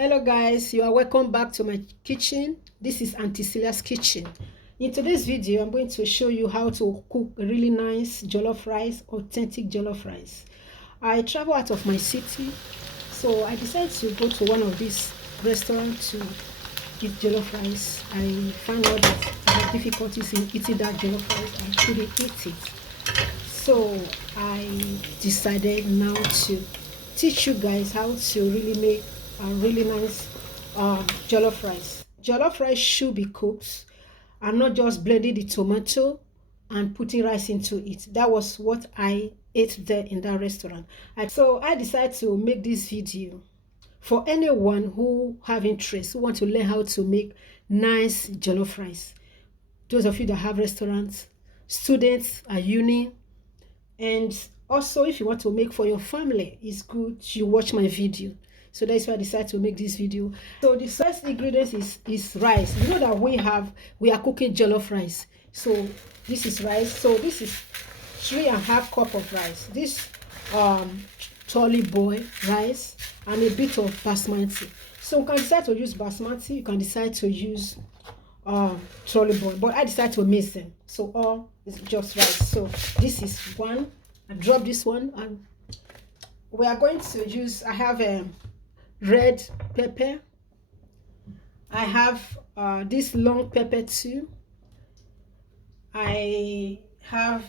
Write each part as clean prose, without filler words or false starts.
Hello guys, you are welcome back to my kitchen. This is Auntie Celia's kitchen. In today's video, I'm going to show you how to cook a really nice jollof rice, authentic jollof rice. I travel out of my city, so I decided to go to one of these restaurants to eat jollof rice. I found out that I have difficulties in eating that jollof rice. I couldn't eat it. So I decided now to teach you guys how to really make a really nice jollof rice. Jollof rice should be cooked and not just blending the tomato and putting rice into it. That was what I ate there in that restaurant. So I decided to make this video for anyone who have interest, who want to learn how to make nice jollof rice. Those of you that have restaurants, students at uni, and also if you want to make for your family, it's good you watch my video. So that's why I decided to make this video. So the first ingredient is rice. You know that we are cooking jollof rice. So this is rice. So this is 3.5 cup of rice. This tolly boy rice and a bit of basmati. So you can decide to use basmati, you can decide to use trolley boy, but I decided to mix them, so all is just rice. So this is one. I drop this one, and we are going to use, I have a red pepper, I have this long pepper too, I have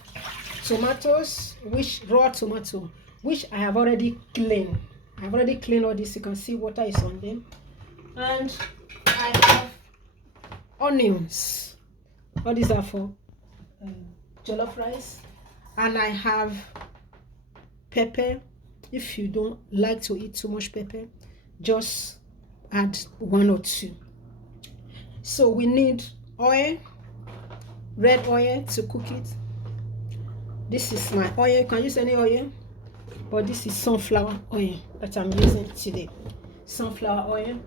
tomatoes, which raw tomato, which I have already cleaned. I've already cleaned all this. You can see water is on them. And I have onions. All these are for jollof rice. And I have pepper. If you don't like to eat too much pepper, just add 1 or 2. So we need oil, red oil to cook it. This is my oil. You can use any oil, but this is sunflower oil that I'm using today. Sunflower oil.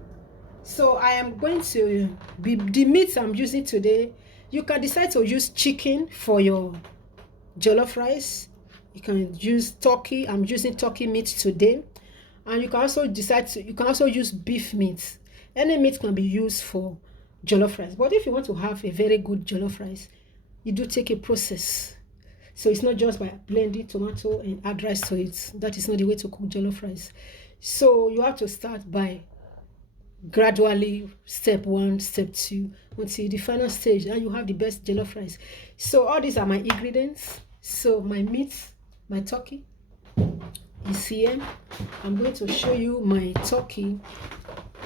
So I am going to be the meat I'm using today. You can decide to use chicken for your jollof rice. You can use turkey. I'm using turkey meat today. And you can also decide to, you can also use beef meat. Any meat can be used for jollof rice. But if you want to have a very good jollof rice, you do take a process. So it's not just by blending tomato and add rice to it. That is not the way to cook jollof rice. So you have to start by gradually step 1, step 2, until the final stage, and you have the best jollof rice. So all these are my ingredients. So my meat, my turkey is here. I'm going to show you my turkey.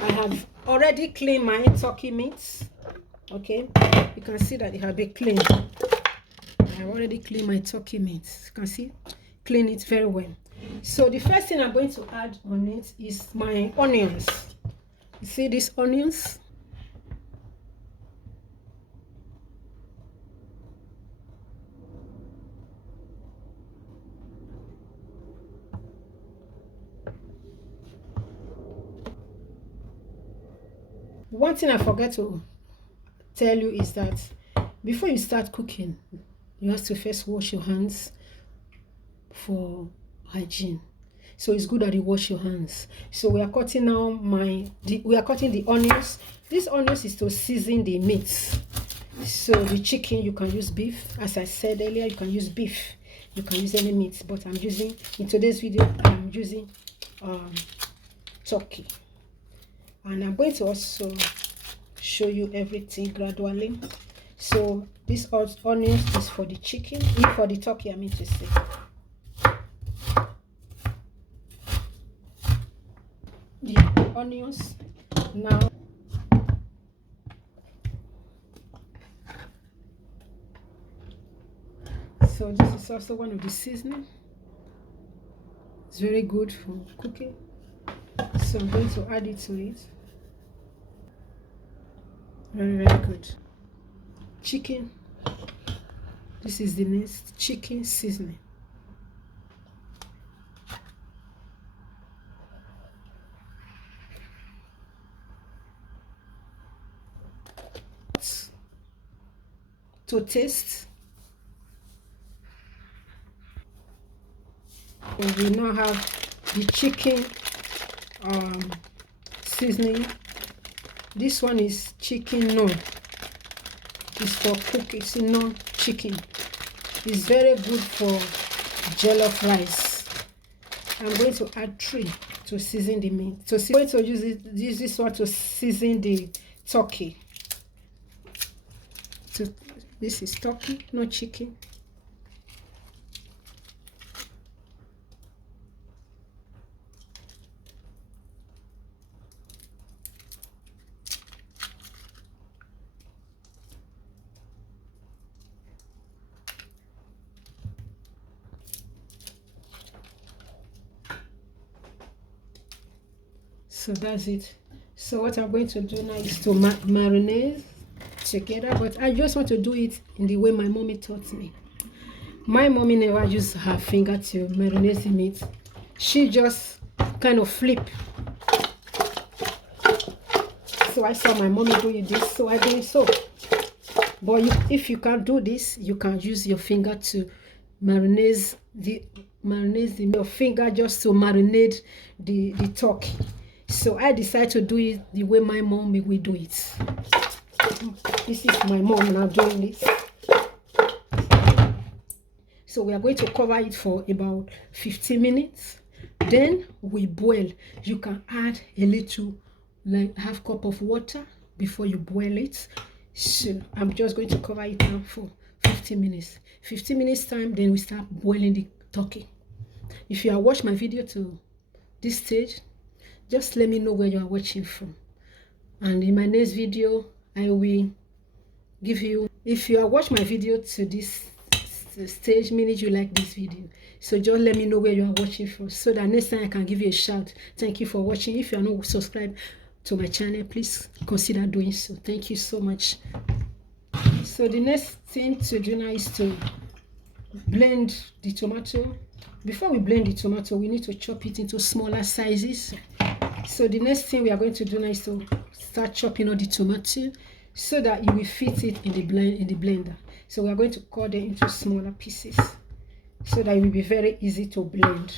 I have already cleaned my turkey meat. Okay, you can see that it has been cleaned. I already cleaned my turkey meat. You can see, clean it very well. So the first thing I'm going to add on it is my onions. You see these onions? One thing I forgot to tell you is that before you start cooking, you have to first wash your hands for hygiene. So it's good that you wash your hands. So we are cutting now we are cutting the onions. This onions is to season the meat. So the chicken, you can use beef. As I said earlier, you can use beef. You can use any meat, but I'm using, in today's video, I'm using turkey. And I'm going to also show you everything gradually. So this onions is for the chicken, for the turkey, I mean to say. The onions now. So this is also one of the seasoning. It's very good for cooking. So I'm going to add it to it. Very, very good. Chicken. This is the next chicken seasoning. To taste. We now have the chicken seasoning. This one is chicken no. It's for cooking. It's no chicken. It's very good for jollof rice. I'm going to add 3 to season the meat. So I'm going to use this one to season the turkey. So this is turkey, not chicken. So that's it. So what I'm going to do now is to marinate together, but I just want to do it in the way my mommy taught me. My mommy never used her finger to marinate the meat. She just kind of flip. So I saw my mommy doing this, so I do it so. But if you can't do this, you can use your finger to marinate your finger just to marinate the turkey. So I decided to do it the way my mom will do it. This is my mom now doing this. So we are going to cover it for about 15 minutes. Then we boil. You can add a little, like half cup of water before you boil it. So I'm just going to cover it now for 15 minutes. 15 minutes time, then we start boiling the turkey. If you have watched my video to this stage, just let me know where you are watching from, and in my next video I will give you, if you have watched my video to this stage, meaning you like this video. So just let me know where you are watching from, so that next time I can give you a shout. Thank you for watching. If you are not subscribed to my channel, please consider doing so. Thank you so much. So the next thing to do now is to blend the tomato. Before we blend the tomato, we need to chop it into smaller sizes. So the next thing we are going to do now is to start chopping all the tomato so that it will fit it in the blender. So we are going to cut them into smaller pieces so that it will be very easy to blend.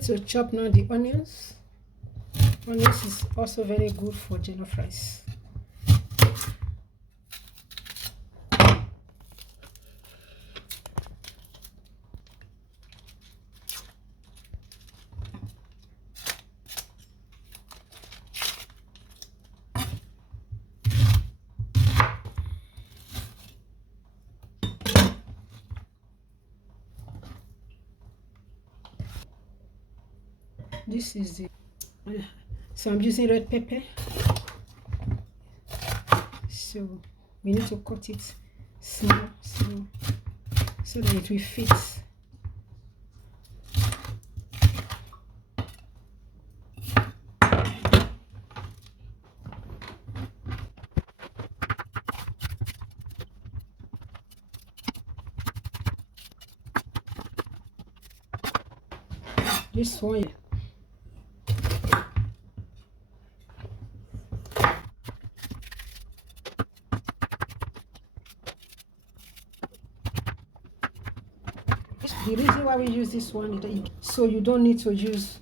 So chop now the onions. Onions is also very good for jollof rice. This is the, so I'm using red pepper. So we need to cut it small so that it will fit. This one. The reason why we use this one is that so you don't need to use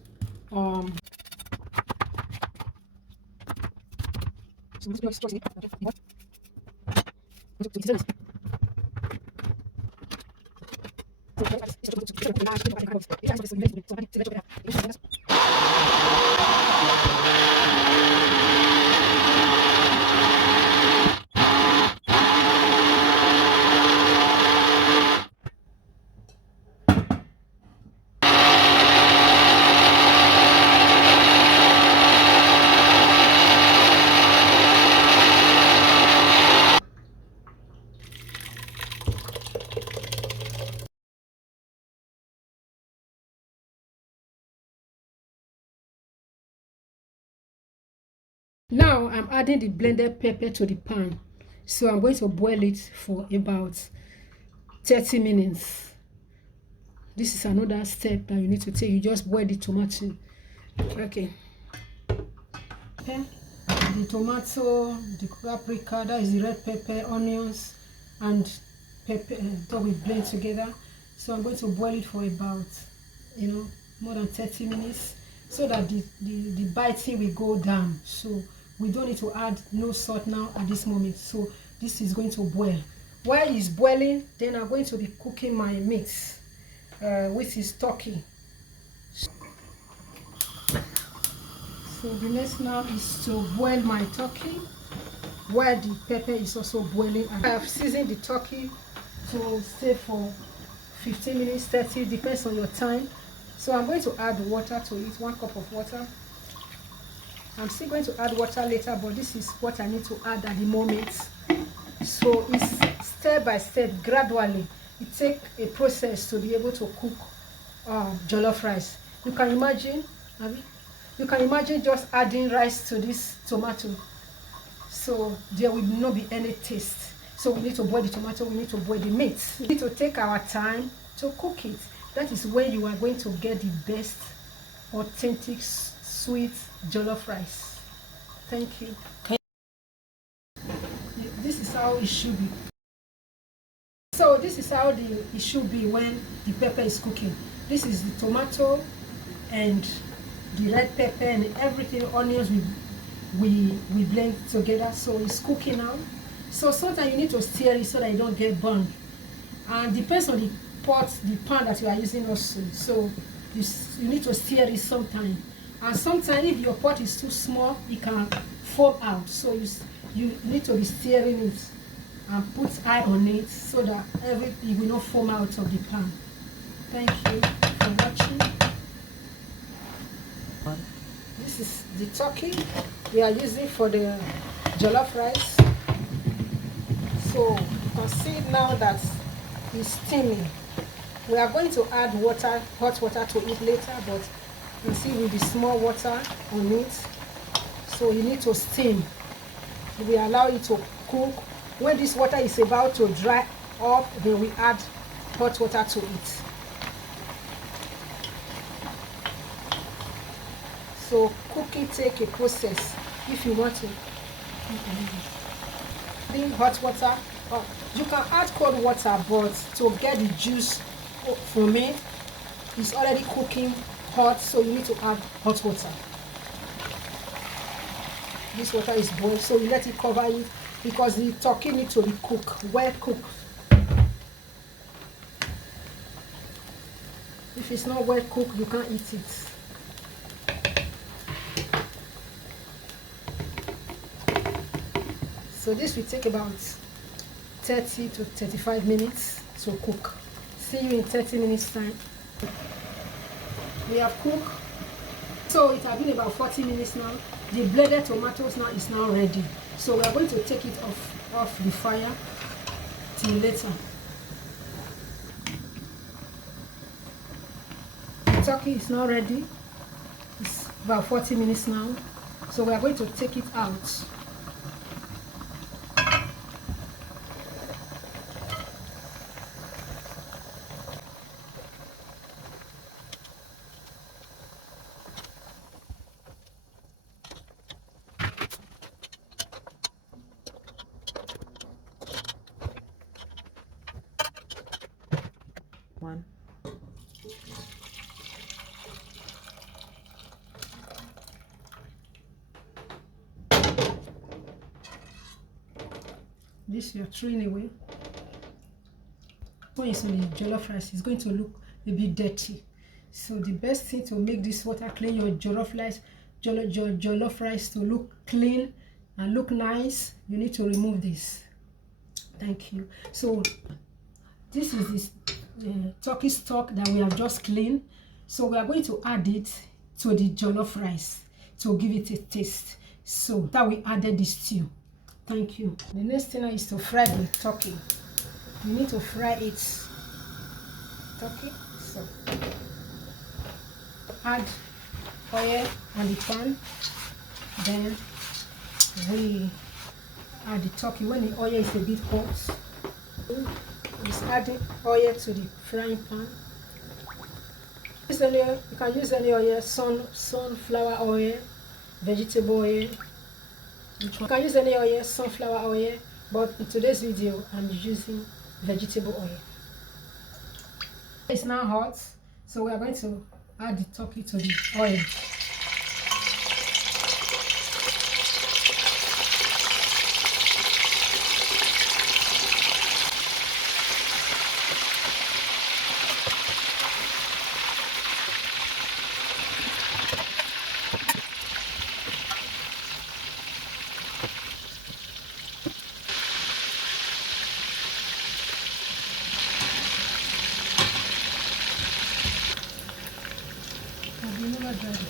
Now I'm adding the blended pepper to the pan. So I'm going to boil it for about 30 minutes. This is another step that you need to take. You just boil the tomato. Okay. The tomato, the paprika, that is the red pepper, onions, and pepper that we blend together. So I'm going to boil it for about, more than 30 minutes, so that the biting will go down. So we don't need to add no salt now at this moment. So this is going to boil. While it's boiling, then I'm going to be cooking my meat, which is turkey. So the next now is to boil my turkey while the pepper is also boiling. I have seasoned the turkey to stay for 15 minutes, 30, depends on your time. So I'm going to add water to it, 1 cup of water. I'm still going to add water later, but this is what I need to add at the moment. So it's step by step, gradually. It takes a process to be able to cook jollof rice. You can imagine just adding rice to this tomato. So there will not be any taste. So we need to boil the tomato, we need to boil the meat. We need to take our time to cook it. That is when you are going to get the best, authentic, sweet jollof rice. Thank you. This is how it should be. So this is how it should be when the pepper is cooking. This is the tomato and the red pepper and everything, onions we blend together. So it's cooking now. So sometimes you need to stir it so that you don't get burned. And depends on the pan that you are using also. So you need to stir it sometimes. And sometimes if your pot is too small, it can foam out. So you need to be stirring it and put eye on it so that it will not foam out of the pan. Thank you for watching. This is the turkey we are using for the jollof rice. So you can see now that it's steaming. We are going to add water, hot water to it later, but you can see with the small water on it. So you need to steam. We allow it to cook. When this water is about to dry up, then we add hot water to it. So cooking take a process. If you want to add hot water, you can add cold water, but to get the juice from it, it's already cooking hot, so you need to add hot water. This water is boiled, so you let it cover it because the turkey needs to be cooked, well cooked. If it's not well cooked, you can't eat it. So this will take about 30 to 35 minutes to cook. See you in 30 minutes time. We have cooked. So it has been about 40 minutes now. The blended tomatoes now is now ready. So we are going to take it off the fire till later. The turkey is now ready. It's about 40 minutes now. So we are going to take it out. One. This you are throwing away. When it's on the jollof rice, it's going to look a bit dirty. So the best thing to make this water clean your jollof rice to look clean and look nice, you need to remove this. Thank you. So this is this turkey stock that we have just cleaned. So we are going to add it to the jollof rice to give it a taste. So that we added the stew. Thank you. The next thing is to fry the turkey. You need to fry it. Turkey. So add oil on the pan. Then we add the turkey. When the oil is a bit hot, just adding oil to the frying pan. You can use any oil, sunflower oil, vegetable oil. You can use any oil, sunflower oil, but in today's video I'm using vegetable oil. It's now hot, so we are going to add the turkey to the oil. Have you never tried it?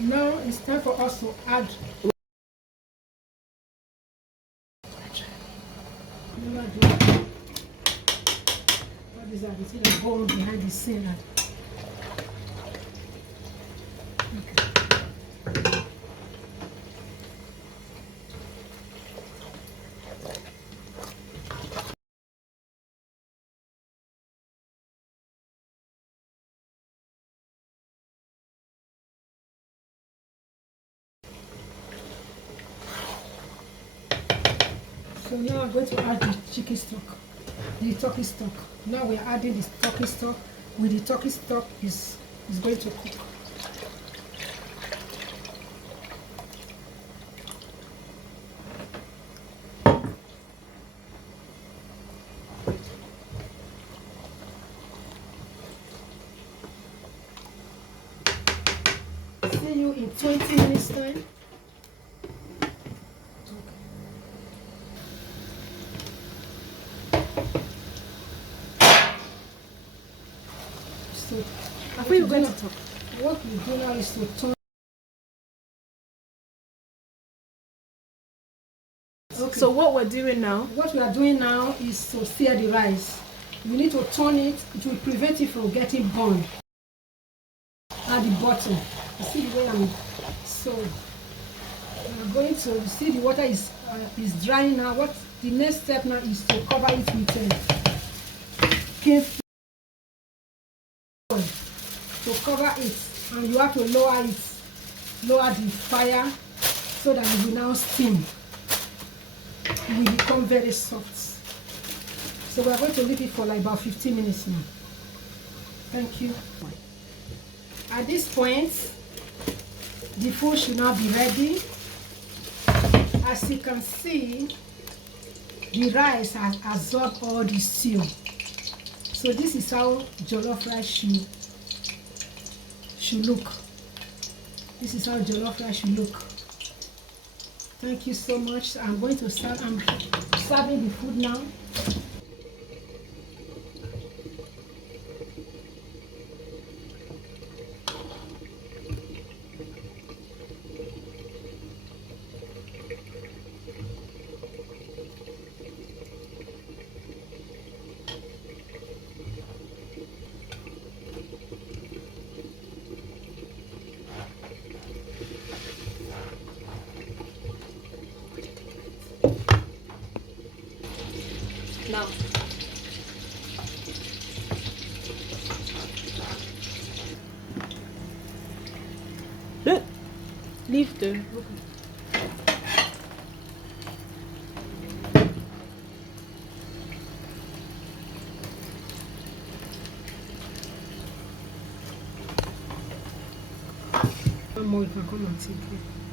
Now it's time for us to add. Never do. What is that? The thing that goes behind the scene. Okay. So now I'm going to add the chicken stock, the turkey stock. Now we're adding the turkey stock. With the turkey stock is going to cook. See you in 20 minutes time. So Before you going to talk, what we do now is to turn. Okay. So what we're doing now? What we are doing now is to stir the rice. We need to turn it. It will prevent it from getting burned at the bottom. You see the way I'm so. We're going to see the water is drying now. What the next step now is to cover it with cane oil to cover it, and you have to lower the fire so that it will now steam. It will become very soft. So we are going to leave it for like about 15 minutes now. Thank you. At this point, the food should now be ready. As you can see, the rice has absorbed all the stew. So this is how jollof rice should look. This is how jollof rice should look. Thank you so much. I'm going to serve. I'm serving the food now. Now. Leave the. One more, you can come and take it.